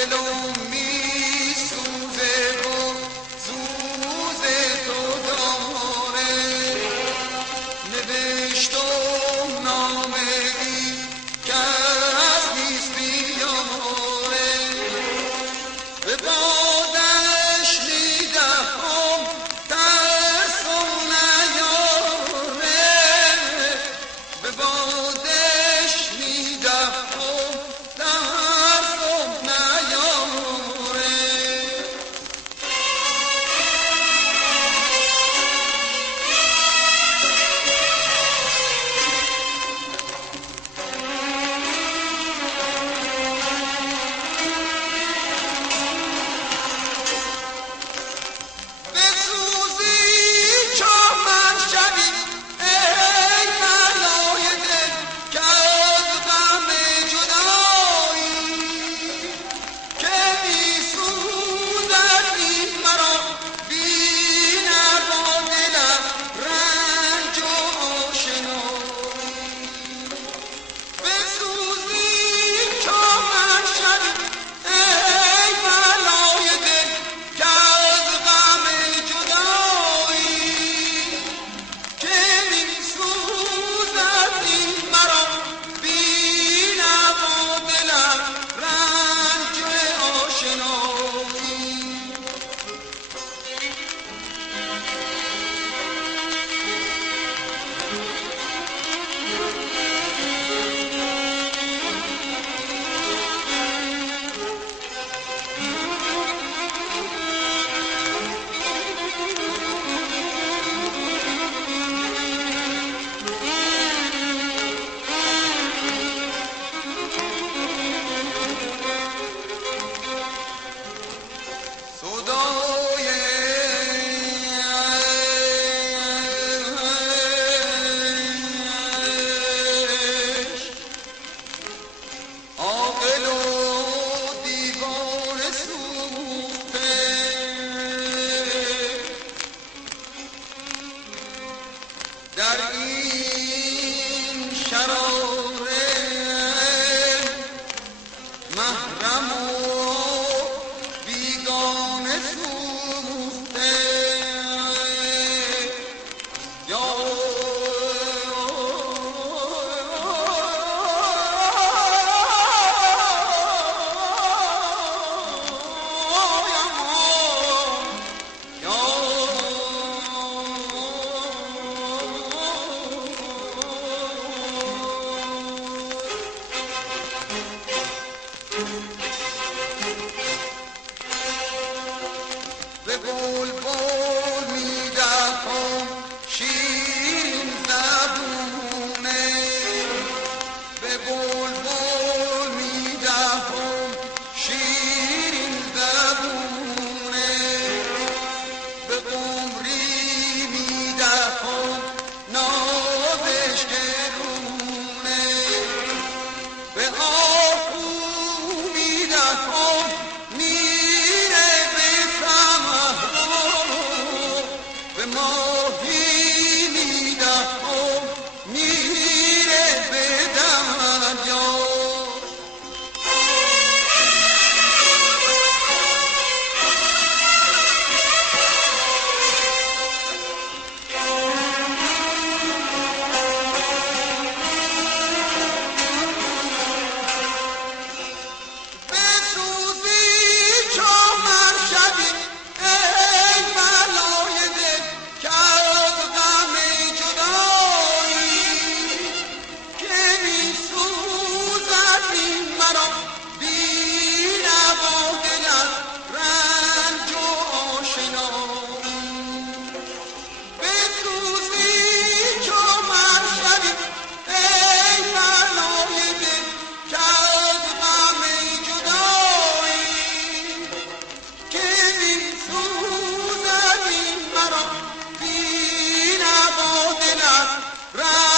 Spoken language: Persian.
دلم می سوزه و سوز تو داره. نوشتم نامه ای که از نیست بیاره، به بادش میدهم ترس و نیاره، به بادش میدهم ترس و نیاره. در این شراره محرم و بیگانه سوخته، یا به بلبل میدهم شیرین زبونه، به بلبل میدهم شیرین زبونه، به قمری میدهم نازش گرونه، به آهو میدهم به ماهی میدهم میره به دریا. Right.